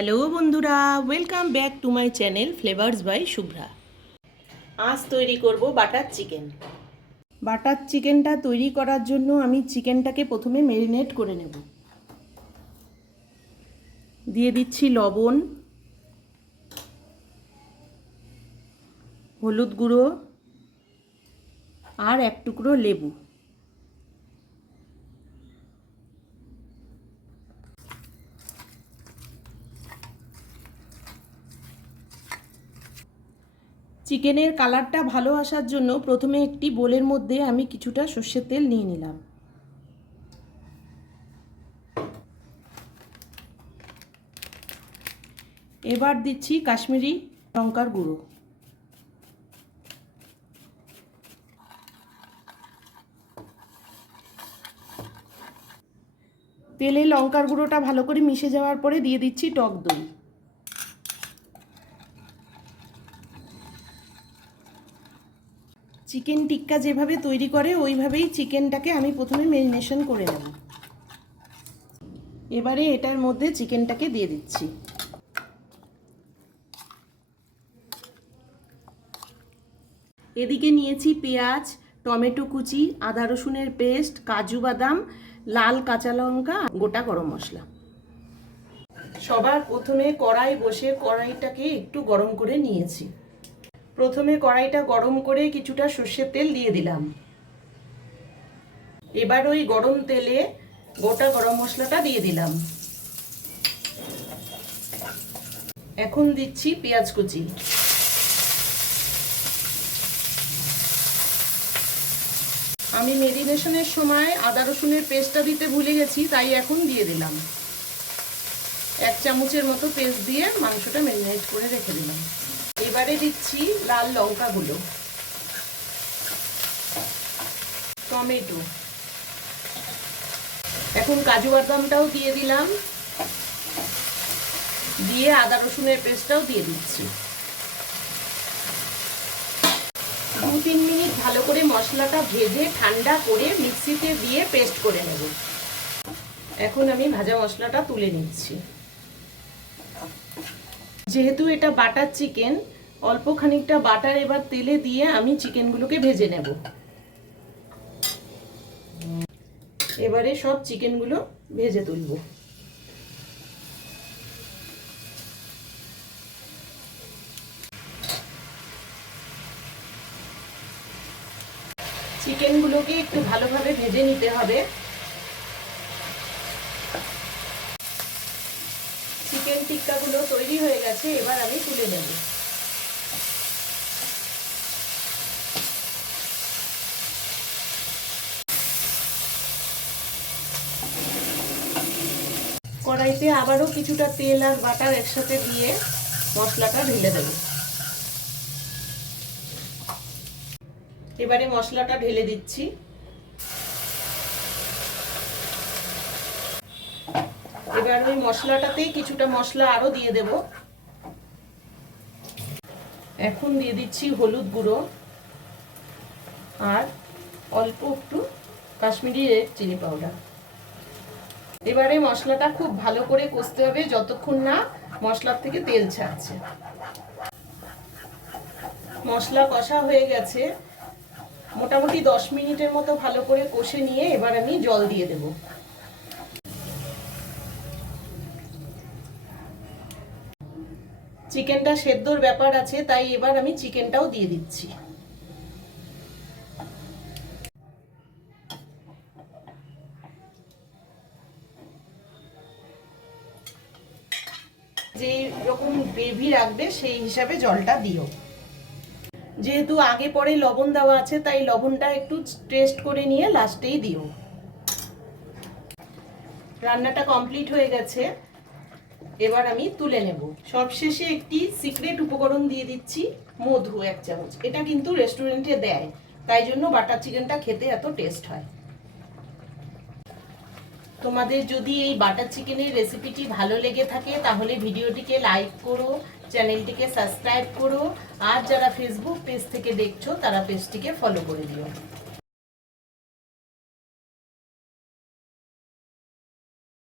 Hello বন্ধুরা, welcome back to my channel flavours by Shubhra. আজ তৈরি করব বাটার চিকেন। বাটার চিকেনটা তৈরি করার জন্য আমি চিকেনটাকে প্রথমে ম্যারিনেট করে নেব। দিয়ে দিচ্ছি লবণ, হলুদ গুঁড়ো আর এক টুকরো লেবু। চিকেনের কালারটা ভালো আসার জন্য প্রথমে একটি বোলের মধ্যে আমি কিছুটা সর্ষের তেল নিয়ে নিলাম। এবার দিচ্ছি কাশ্মীরি লঙ্কার গুঁড়ো। তেলে লঙ্কার গুঁড়োটা ভালো করে মিশে যাওয়ার পরে দিয়ে দিচ্ছি টক দই। চিকেন টিক্কা যেভাবে তৈরি করে ওইভাবেই চিকেনটাকে আমি প্রথমে ম্যারিনেশন করে নেব। এবারে এটার মধ্যে চিকেনটাকে দিয়ে দিচ্ছি। এদিকে নিয়েছি পেঁয়াজ, টমেটো কুচি, আদা রসুনের পেস্ট, কাজু বাদাম, লাল কাঁচা লঙ্কা, গোটা গরম মশলা। সবার প্রথমে কড়াই বসে কড়াইটাকে একটু গরম করে নিয়েছি। প্রথমে কড়াইটা গরম করে কিছুটা সর্ষের তেল দিয়ে দিলাম। এবার ওই গরম তেলে গোটা গরম মশলাটা দিয়ে দিলাম। এখন দিচ্ছি পেঁয়াজ কুচি। আমি ম্যারিনেশনের সময় আদা রসুনের পেস্টটা দিতে ভুলে গেছি, তাই এখন দিয়ে দিলাম। 1 চামচের মতো পেস্ট দিয়ে মাংসটা ম্যারিনেট করে রেখে দিলাম। এবারে দিচ্ছি লাল লঙ্কাগুলো, টমেটো, এখন কাজু বাদামটাও দিয়ে দিলাম, দিয়ে আদা রসুনের পেস্টটাও দিয়ে দিচ্ছি। 2-3 মিনিট ভালো করে মশলাটা ভেজে ঠান্ডা করে মিক্সিতে দিয়ে পেস্ট করে নেব। এখন আমি ভাজা মশলাটা তুলে নিচ্ছি। যেহেতু এটা বাটার চিকেন, অল্প খানিকটা বাটার এবার তেলে দিয়ে আমি চিকেনগুলোকে ভেজে নেব। এবারে সব চিকেনগুলো ভেজে তুলব। চিকেনগুলোকে একটু ভালোভাবে ভেজে নিতে হবে। চিকেন টিক্কাগুলো তৈরি হয়ে গেছে, এবার আমি তুলে নেব। কড়াইতে আবারও কিছুটা তেল আর বাটার একসাথে দিয়ে মশলাটা ঢেলে দেব। এবারে মশলাটা ঢেলে দিচ্ছি। এবার ওই মশলাটাতেই কিছুটা মশলা আরো দিয়ে দেব। এখন দিয়ে দিচ্ছি হলুদ গুঁড়ো আর অল্প একটু কাশ্মীরি রেড চিলি পাউডার। এবারে মশলাটা খুব ভালো করে কষতে হবে যতক্ষণ না মশলার থেকে তেল ছাড়ছে। মশলা কষা হয়ে গেছে, মোটামুটি 10 মিনিটের মতো ভালো করে কষে নিয়ে এবার আমি জল দিয়ে দেব। চিকেনটা সেদ্ধর ব্যাপার আছে, তাই এবার আমি চিকেনটাও দিয়ে দিচ্ছি। যে রকম গ্রেভি রাখবে সেই হিসাবে জলটা দিও। যেহেতু আগে পরে লবণ দেওয়া আছে, তাই লবণটা একটু টেস্ট করে নিয়ে লাস্টেই দিও। রান্নাটা কমপ্লিট হয়ে গেছে, এবার আমি তুলে নেব। সবশেষে একটি সিক্রেট উপকরণ দিয়ে দিচ্ছি, মধু 1 চামচ। এটা কিন্তু রেস্টুরেন্টে দেয়, তাই জন্য বাটার চিকেনটা খেতে এত টেস্ট হয়। তোমাদের যদি এই বাটার চিকেনের রেসিপিটি ভালো লেগে থাকে তাহলে ভিডিওটিকে লাইক করো, চ্যানেলটিকে সাবস্ক্রাইব করো, আর যারা ফেসবুক পেজ থেকে দেখছো তারা পেজটিকে ফলো করে দিও।